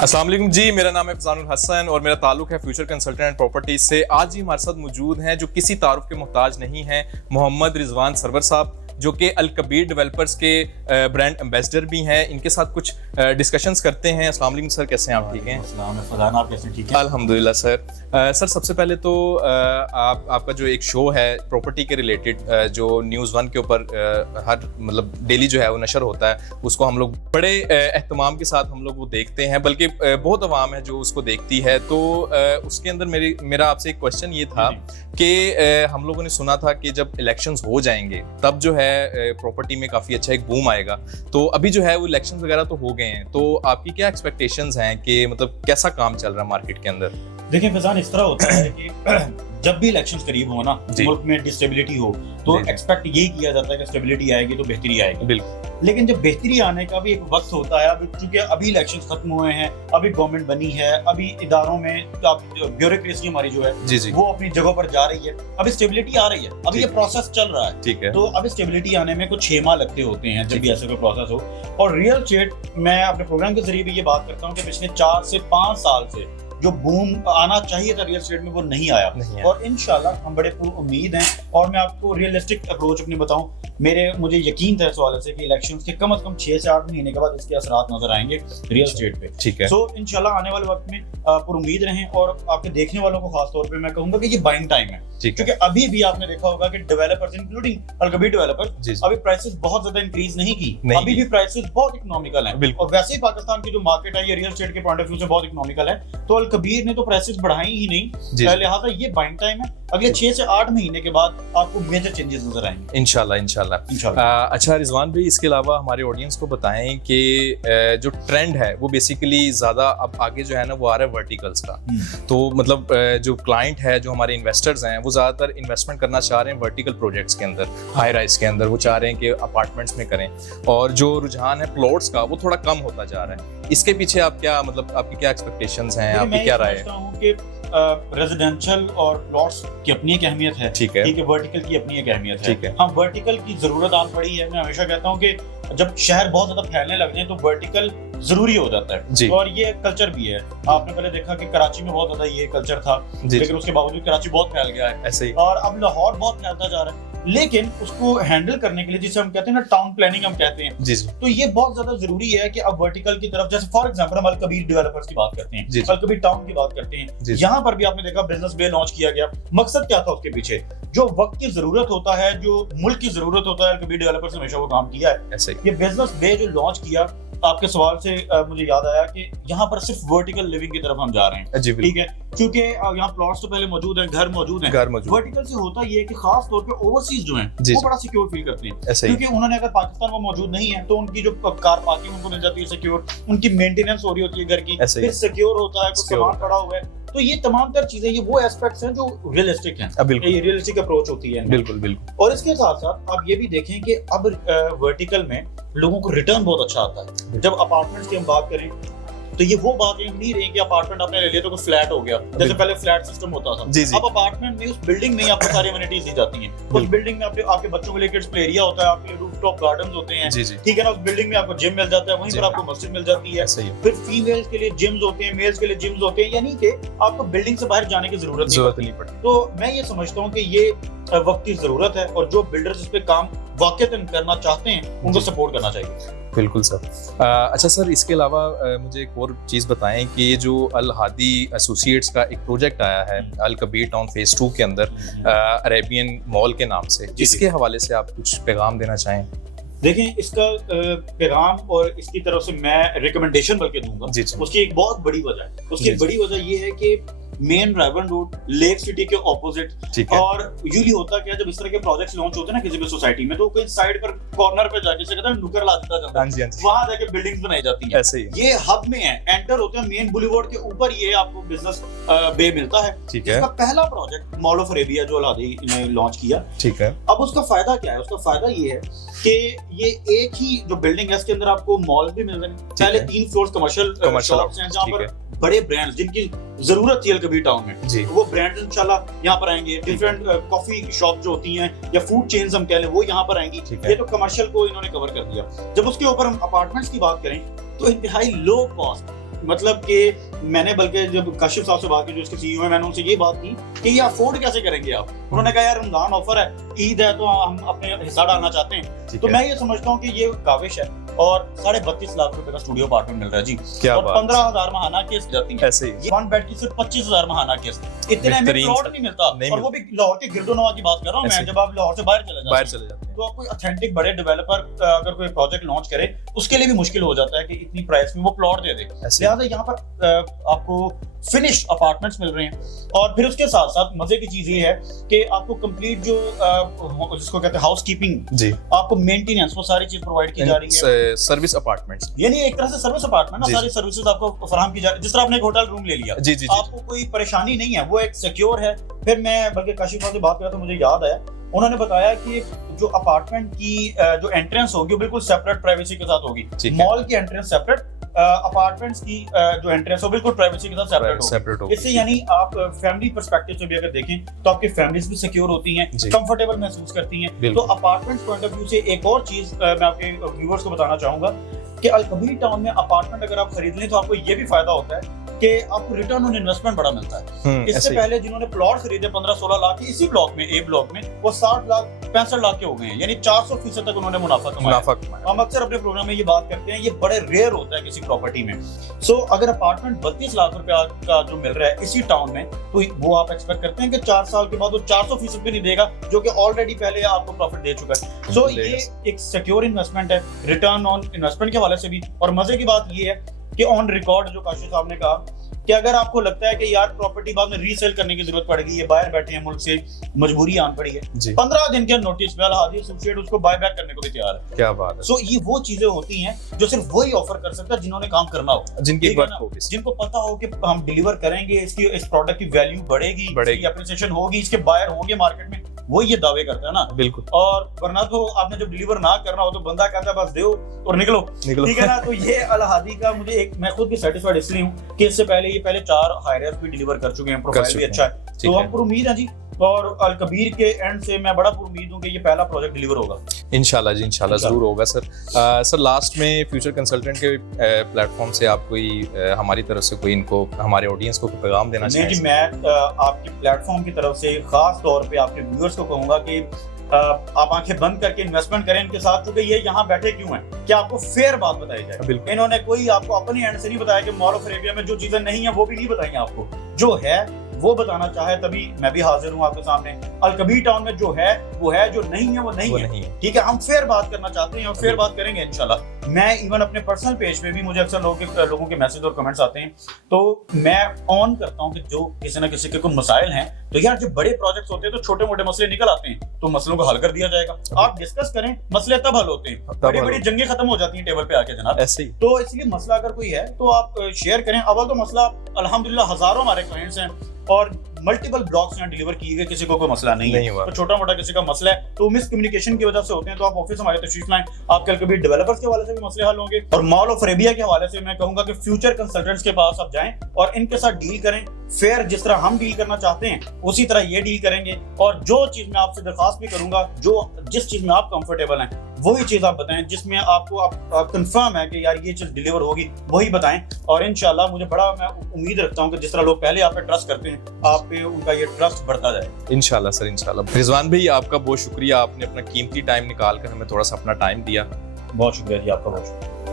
अस्सलाम वालेकुम जी, मेरा नाम है फजानुल हसन और मेरा ताल्लुक है फ्यूचर कंसल्टेंट एंड प्रॉपर्टीज से। आज ही हमारे साथ मौजूद हैं जो किसी तारुफ के मोहताज नहीं हैं, मोहम्मद रिजवान सरवर साहब, जो कि अल कबीर डेवलपर्स के ब्रांड एम्बेसडर भी हैं। इनके साथ कुछ डिस्कशंस करते हैं। अस्सलाम वालेकुम सर, कैसे हैं आप? ठीक हैं? फरहान, आप कैसे? ठीक है अल्हम्दुलिल्लाह सर। सर सबसे पहले तो आपका जो एक शो है प्रॉपर्टी के रिलेटेड, जो न्यूज़ वन के ऊपर हर मतलब डेली जो है वो नशर होता है, उसको हम लोग बड़े एहतमाम के साथ हम लोग वो देखते हैं, बल्कि बहुत अवाम है जो उसको देखती है। तो उसके अंदर मेरा आपसे एक क्वेश्चन ये था कि हम लोगों ने सुना था कि जब इलेक्शंस हो जाएंगे तब जो है प्रॉपर्टी में काफ़ी अच्छा एक बूम आएगा। तो अभी जो है वो इलेक्शंस वगैरह तो हो गए हैं, तो आपकी क्या एक्सपेक्टेशंस हैं कि मतलब कैसा काम चल रहा है मार्केट के अंदर? देखिए फैजान, इस तरह होता है कि जब भी इलेक्शंस करीब हो ना, मुल्क में डिस्टेबिलिटी हो, तो एक्सपेक्ट यही किया जाता है कि स्टेबिलिटी आएगी तो बेहतरी आएगी। बिल्कुल। लेकिन जब बेहतरी आने का भी एक वक्त होता है, अभी क्योंकि अभी इलेक्शंस खत्म हुए हैं, अभी गवर्नमेंट बनी है, अभी इदारों में ब्यूरोक्रेसी हमारी जो है वो अपनी जगहों पर जा रही है, अभी स्टेबिलिटी आ रही है, अभी ये प्रोसेस चल रहा है। ठीक है। तो अभी स्टेबिलिटी आने में कुछ 6 माह लगते होते हैं जब भी ऐसा कोई प्रोसेस हो। और रियल एस्टेट, मैं अपने प्रोग्राम के जरिए भी ये बात करता हूँ कि पिछले 4 से 5 साल से जो बूम आना चाहिए था रियल एस्टेट में वो नहीं आया। और इंशाल्लाह हम बड़े उम्मीद हैं। और मैं आपको रियलिस्टिक अप्रोच अपनी बताऊं, मुझे यकीन था इस वाले से कि इलेक्शंस के कम से कम 6 से 8 महीने के बाद इसके असरात नजर आएंगे रियल एस्टेट पे। ठीक है। सो इंशाल्लाह आने वाले वक्त में पर उम्मीद रहें। और आपके देखने वालों को खास तौर पे मैं कहूंगा कि ये बाइंग टाइम है, क्योंकि अभी भी आपने देखा होगा कि डेवलपर्स इंक्लूडिंग अल कबीर डेवलपर्स अभी प्राइसेस बहुत ज्यादा इंक्रीज नहीं की, अभी भी प्राइसेस बहुत इकोनॉमिकल हैं। और वैसे ही पाकिस्तान की जो मार्केट है ये रियल एस्टेट के पॉइंट ऑफ व्यू से बहुत इकोनॉमिकल है, तो अल कबीर ने तो प्राइसेस बढ़ाई ही नहीं, लिहाजा ये बाइंग टाइम है। अगले 6 से 8 महीने के बाद आपको मेजर चेंजेस नजर आएंगे इंशाल्लाह। अच्छा रिजवान भाई, इसके अलावा हमारे ऑडियंस को बताएं कि जो ट्रेंड है वो बेसिकली ज्यादा अब आगे जो है ना वो आ रहा है वर्टिकल्स का। तो मतलब जो क्लाइंट है, जो हमारे इन्वेस्टर्स हैं, वो ज्यादातर इन्वेस्टमेंट करना चाह रहे हैं वर्टिकल प्रोजेक्ट्स के अंदर, हाई राइज के अंदर। वो चाह रहे हैं कि अपार्टमेंट्स में करें, और जो रुझान है प्लॉट्स का वो थोड़ा कम होता जा रहा है। इसके पीछे आप क्या मतलब आपकी क्या एक्सपेक्टेशंस हैं, आपकी क्या राय है? रेजिडेंशियल और प्लॉट्स की अपनी एक अहमियत है, ठीक है, वर्टिकल की अपनी एक अहमियत है। हाँ, वर्टिकल की जरूरत आन पड़ी है। मैं हमेशा कहता हूँ कि जब शहर बहुत ज्यादा फैलने लग जाए तो वर्टिकल जरूरी हो जाता है, और ये कल्चर भी है। आपने पहले देखा कि कराची में बहुत ज्यादा ये कल्चर था, लेकिन उसके बावजूद कराची बहुत फैल गया है ऐसे ही, और अब लाहौर बहुत फैलता जा रहा है। लेकिन उसको हैंडल करने के लिए, जिसे हम कहते हैं ना टाउन प्लानिंग हम कहते हैं, तो ये बहुत ज्यादा जरूरी है कि अब वर्टिकल की तरफ, जैसे फॉर एग्जांपल हम अल कबीर डेवलपर्स की बात करते हैं, अल कबीर टाउन की बात करते हैं, यहाँ पर भी आपने देखा बिजनेस बे लॉन्च किया गया। मकसद क्या था उसके पीछे? जो वक्त की जरूरत होता है, जो मुल्क की जरूरत होता है, अल कबीर डेवलपर्स ने हमेशा वो काम किया है ऐसे। ये बिजनेस बे जो लॉन्च किया, आपके सवाल से मुझे याद आया कि यहाँ पर सिर्फ वर्टिकल लिविंग की तरफ हम जा रहे हैं, ठीक है, क्योंकि यहाँ प्लॉट्स तो पहले मौजूद हैं, घर मौजूद हैं। वर्टिकल से होता ये है कि खास तौर पे ओवरसीज जो हैं वो बड़ा सिक्योर फील करते हैं, क्योंकि उन्होंने अगर पाकिस्तान में मौजूद नहीं है तो उनकी जो कार पार्किंग उनको मिल जाती है सिक्योर, उनकी मेंटेनेंस हो रही होती है घर की, फिर सिक्योर होता है, कुछ सामान पड़ा हुआ है। तो ये तमाम तर चीजें, ये वो एस्पेक्ट्स हैं जो रियलिस्टिक हैं, ये रियलिस्टिक अप्रोच होती है। बिल्कुल। और इसके साथ साथ आप ये भी देखें कि अब वर्टिकल में लोगों को रिटर्न बहुत अच्छा आता है। जब अपार्टमेंट्स की हम बात करें तो ये वो बात नहीं रही कि अपार्टमेंट आपने ले लिया तो फ्लैट हो गया, जैसे पहले फ्लैट सिस्टम होता था। अब अपार्टमेंट में, उस बिल्डिंग में आपको सारी अमेनिटीज दी जाती हैं। उस बिल्डिंग में आपके बच्चों के लिए किड्स प्ले एरिया होता है, आपके लिए रूफटॉप गार्डन्स होते हैं, ठीक है ना। उस बिल्डिंग में आपको जिम मिल जाता है, वहीं पर आपको मस्जिद मिल जाती है, फिर फीमेल्स के लिए जिम्स होते हैं, मेल्स के लिए जिम्स होते हैं, यानी कि आपको बिल्डिंग से बाहर जाने की जरूरत नहीं पड़ती। तो मैं ये समझता हूँ कि ये वक्त की जरूरत है, और जो बिल्डर्स इस पे काम वाकईतन करना चाहते हैं उनको सपोर्ट करना चाहिए। बिल्कुल सर। अच्छा सर, इसके अलावा मुझे एक और चीज़ बताएं कि ये जो अल हादी एसोसिएट्स का एक प्रोजेक्ट आया है अल कबीर टाउन फेज 2 के अंदर, अरेबियन मॉल के नाम से, इसके हवाले से आप कुछ पैगाम देना चाहें? देखें, इसका पैगाम और इसकी तरफ से मैं रिकमेंडेशन बल्कि दूंगा। उसकी एक बहुत बड़ी वजह है, उसकी बड़ी वजह ये है कि main Raiwan road lake city के ऑपोजिट, और यूजुअली होता क्या है जब इस तरह के प्रोजेक्ट्स लॉन्च होते हैं ना किसी भी सोसाइटी में, तो कोई साइड पर कॉर्नर पे जाके से कहते हैं नुक्कड़ ला दिया जाता है, वहां जाके बिल्डिंग्स बनाई जाती हैं। ये हब में है, एंटर होते हैं मेन बुलेवार्ड के ऊपर, ये आपको बिजनेस बे मिलता है। इसका पहला प्रोजेक्ट मॉल ऑफ अरेबिया जो अल-हादी ने लॉन्च किया, ठीक है। अब उसका फायदा क्या है? उसका फायदा ये है कि ये एक ही जो बिल्डिंग है इसके अंदर आपको मॉल भी मिल रहे हैं, पहले 3 फ्लोर्स कमर्शियल शॉप्स हैं जहाँ पर बड़े ब्रांड्स जिनकी जरूरत थी अल कबीर टाउन में, वो ब्रांड्स इंशाल्लाह यहाँ पर आएंगे। डिफरेंट कॉफी शॉप जो होती हैं या फूड चेन्स हम कह लें, वो यहाँ पर आएंगी। ये तो कमर्शियल को इन्होंने कवर कर दिया। जब उसके ऊपर हम अपार्टमेंट्स की बात करें तो इंतहाई लो कॉस्ट मतलब कि मैंने बल्कि जब काशिफ साहब से बात की, जो इसके सीईओ हैं, मैंने उनसे ये बात की कि ये अफोर्ड कैसे करेंगे आप। उन्होंने कहा यार रमजान ऑफर है, ईद है, तो हम अपने हिस्सा डालना चाहते हैं। तो मैं ये समझता हूँ कि ये काविश है। और 32.5 लाख रुपए का स्टूडियो अपार्टमेंट मिल रहा है जी, और 15,000 महाना किस्त जाती है। ऐसे ही 1 बेड की सिर्फ 25,000 महाना किस्त। इतने में प्लॉट नहीं मिलता, और वो भी लाहौर के गिरदोनवा की बात कर रहा हूँ मैं। जब आप लाहौर से बाहर चले जाते हैं तो आप कोई ऑथेंटिक बड़े डेवलपर अगर कोई प्रोजेक्ट लॉन्च करे, उसके लिए भी मुश्किल हो जाता है कि इतनी प्राइस में वो प्लॉट दे दे। लिहाजा यहाँ पर आपको फिनिश अपार्टमेंट्स मिल रहे हैं। और फिर उसके साथ साथ मजे की चीज ये है कि आपको कंप्लीट जो जिसको कहते हैं हाउस कीपिंग जी, आपको मेंटेनेंस, वो सारी चीज प्रोवाइड की जा रही है। सर्विस अपार्टमेंट्स, यानी एक तरह से सर्विस अपार्टमेंट ना, सारी सर्विसेज आपको फराहम की जा रही है। जिस तरह आपने एक होटल रूम ले लिया जी, जी, आपको कोई परेशानी नहीं है, वो एक सिक्योर है। फिर मैं बल्कि काशिफ साहब से बात किया तो मुझे याद आया, उन्होंने बताया कि जो अपार्टमेंट की जो एंट्रेंस होगी वो बिल्कुल सेपरेट प्राइवेसी के साथ होगी। मॉल की एंट्रेंस सेपरेट, अपार्टमेंट्स की जो एंट्रेंस हो बिल्कुल प्राइवेसी के साथ सेपरेट होगी। इससे यानी आप फैमिली पर्सपेक्टिव से भी अगर देखें तो आपकी फैमिलीज भी सिक्योर होती हैं, कंफर्टेबल महसूस करती हैं। तो अपार्टमेंट्स पॉइंट ऑफ व्यू से एक और चीज मैं आपके व्यूअर्स को बताना चाहूंगा कि अल-कबीर टाउन में अपार्टमेंट अगर आप खरीद लें तो आपको ये भी फायदा होता है कि आपको रिटर्न ऑन इन्वेस्टमेंट बड़ा मिलता है। इससे पहले जिन्होंने प्लॉट खरीदे 15-16 लाख के इसी ब्लॉक में, ए ब्लॉक में, वो 60 लाख 65 लाख के हो गए हैं, यानी 400% तक उन्होंने मुनाफा कमाया। हम अक्सर अपने प्रोग्राम में ये बात करते हैं, ये बड़े रेयर होता है किसी प्रॉपर्टी में। सो अगर अपार्टमेंट 32 लाख रुपया का जो मिल रहा है इसी टाउन में, तो वो आप एक्सपेक्ट करते हैं कि 4 साल के बाद वो 400% भी नहीं देगा, जो कि ऑलरेडी पहले आपको प्रॉफिट दे चुका है। सो ये एक सिक्योर इन्वेस्टमेंट है, रिटर्न ऑन इन्वेस्टमेंट के हवाले से भी। और मजे की बात ये है कि ऑन रिकॉर्ड जो काशिफ साहब ने कहा कि अगर आपको लगता है कि यार प्रॉपर्टी बाद में रीसेल करने की जरूरत पड़ गई है, बाहर बैठे हैं मुल्क से, मजबूरी आन पड़ी है, 15 दिन के नोटिस पे अल-हादी एसोसिएट उसको बाय बैक करने को भी तैयार है। क्या बात है। सो ये वो चीजें होती हैं जो सिर्फ वही ऑफर कर सकता है जिन्होंने काम करना हो, जिनकी वर्क हो, जिनको पता हो कि हम डिलीवर करेंगे, इसकी इस प्रोडक्ट की वैल्यू बढ़ेगी, इसकी एप्रिसिएशन होगी, इसके बायर होंगे मार्केट में, वो ये दावे करता है ना। बिल्कुल। और वरना तो आपने जब डिलीवर ना करना हो तो बंदा कहता है बस दो और निकलो, ठीक है ना। तो ये अल-हादी का मुझे एक, मैं खुद भी सेटिस्फाइड इसलिए हूँ कि इससे पहले ये 4 हायरर्स भी डिलीवर कर चुके हैं, प्रोफाइल भी अच्छा है, तो हम पर उम्मीद है जी। और अल-कबीर के एंड से मैं बड़ा उम्मीद हूँ कि ये पहला प्रोजेक्ट डिलीवर होगा इंशाल्लाह जी, इंशाल्लाह जरूर होगा सर। सर लास्ट में फ्यूचर कंसल्टेंट के प्लेटफॉर्म से आप कोई हमारी तरफ से कोई इनको, हमारे ऑडियंस को पैगाम देना चाहिए? जी, मैं आपकी प्लेटफॉर्म की तरफ से खास तौर पे आपके व्यूअर्स को कहूँगा कि आप आंखें बंद करके इन्वेस्टमेंट करें इनके साथ, क्योंकि ये यहाँ बैठे क्यों हैं, क्या आपको फेयर बात बताई जाए। इन्होंने कोई आपको अपनी एंड से नहीं बताया कि मॉल ऑफ अरेबिया में जो चीजें नहीं है वो भी नहीं बताई आपको, जो है वो बताना चाहे तभी मैं भी हाजिर हूँ आपके सामने। अल-कबीर टाउन में जो है वो है, जो नहीं है वो नहीं है, ठीक है। हम फेयर बात करना चाहते हैं और फेयर बात करेंगे इंशाल्लाह। मैं इवन अपने पर्सनल पेज पे भी मुझे अक्सर लोगों के मैसेज और कमेंट्स आते हैं, तो मैं ऑन करता हूँ कि जो किसी न किसी के कोई मसाइल हैं, तो यार जब बड़े प्रोजेक्ट्स होते हैं तो छोटे मोटे मसले निकल आते हैं, तो मसलों को हल कर दिया जाएगा। आप डिस्कस करें, मसले तब हल होते हैं, बड़ी बड़ी जंगें खत्म हो जाती हैं टेबल पे आके जनाब, ऐसे ही। तो इसलिए मसला अगर कोई है तो आप शेयर करें। अव्वल तो मसला अल्हम्दुलिल्लाह हजारों हमारे क्लाइंट्स हैं और मल्टीपल ब्लॉक्स यहाँ डिलीवर किए गए, किसी को कोई मसला नहीं है। तो छोटा मोटा किसी का मसला है तो मिसकम्युनिकेशन की वजह से होते हैं, तो आप ऑफिस हमारे तशरीफ लाएं। आपके कभी डेवलपर्स के हवाले से भी मसले हल होंगे। और मॉल ऑफ अरेबिया के हवाले से मैं कहूंगा कि फ्यूचर कंसल्टेंट्स के पास आप जाएं और इनके साथ डील करें फेयर, जिस तरह हम डील करना चाहते हैं उसी तरह ये डील करेंगे। और जो चीज मैं आपसे दरखास्त भी करूंगा, जो जिस चीज में आप कंफर्टेबल हैं वही चीज आप बताएं, जिसमें आपको कंफर्म है कि यार ये चीज डिलीवर होगी, वही बताएं। और इंशाल्लाह मुझे बड़ा मैं उम्मीद रखता हूं कि जिस तरह लोग पहले आप पे ट्रस्ट करते हैं, आप पे उनका ये ट्रस्ट बढ़ता जाए इंशाल्लाह सर, इंशाल्लाह। रिजवान भाई आपका बहुत शुक्रिया, आपने अपना कीमती टाइम निकाल कर हमें थोड़ा सा अपना टाइम दिया। बहुत शुक्रिया जी आपका, बहुत शुक्रिया।